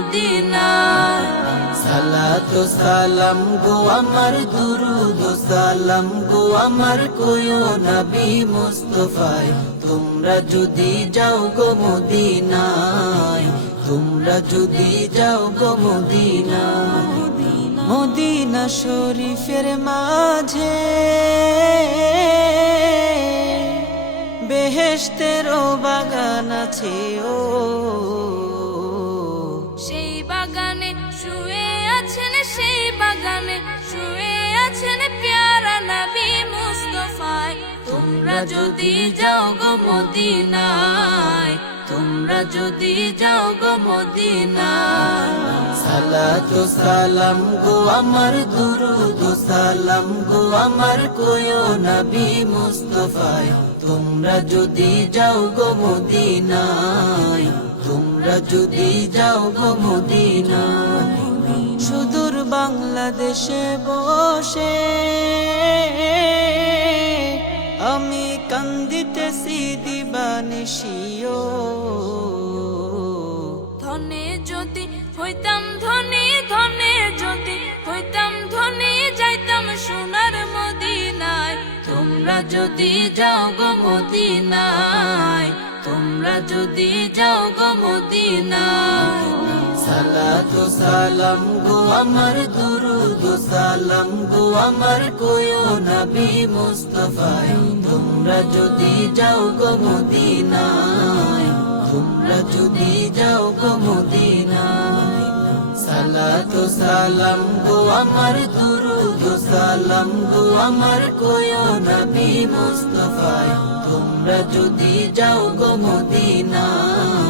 মদিনায় সালাম গো আমার দুরুদ সালাম গো আমার কোয় নবী মুস্তফায়। তোমরা যদি যাও গো মদিনায়, তোমরা যদি যাও গো মদিনায়। মদিনা শরীফের মাঝে বেহেশতেরও বাগান আছে ও। যদি যাও গো মদিনায়, তোমরা যদি যাও গো মদিনায়। সালাত সালাম গো আমার, দুরুদ সালাম গো আমার কোয় নবী মুস্তফায়, তোমরা যদি যাও গো মদিনায়, তোমরা যদি যাও গো মদিনায়। সুদূর বাংলাদেশে বসে আমি কান্দিতেছি দিবানিশিও ধনে যদি হইতাম, ধনী, ধনে যদি হইতাম, ধনী যাইতাম সোনার মদিনায়। তোমরা যদি যাও গো মদিনায়, তোমরা যদি যাও গো মদিনায়। সালাত সালাম গো আমার দুরুদ সালাম গো আমার কোয় নবী মুস্তফায় তোমরা যদি যাও গো মদিনায়, তোমরা যদি যাও গো মদিনায়। সালাত সালাম গো আমার দুরুদ সালাম গো আমার কোয় নবী মুস্তফায় তোমরা যদি যাও গো মদিনায়।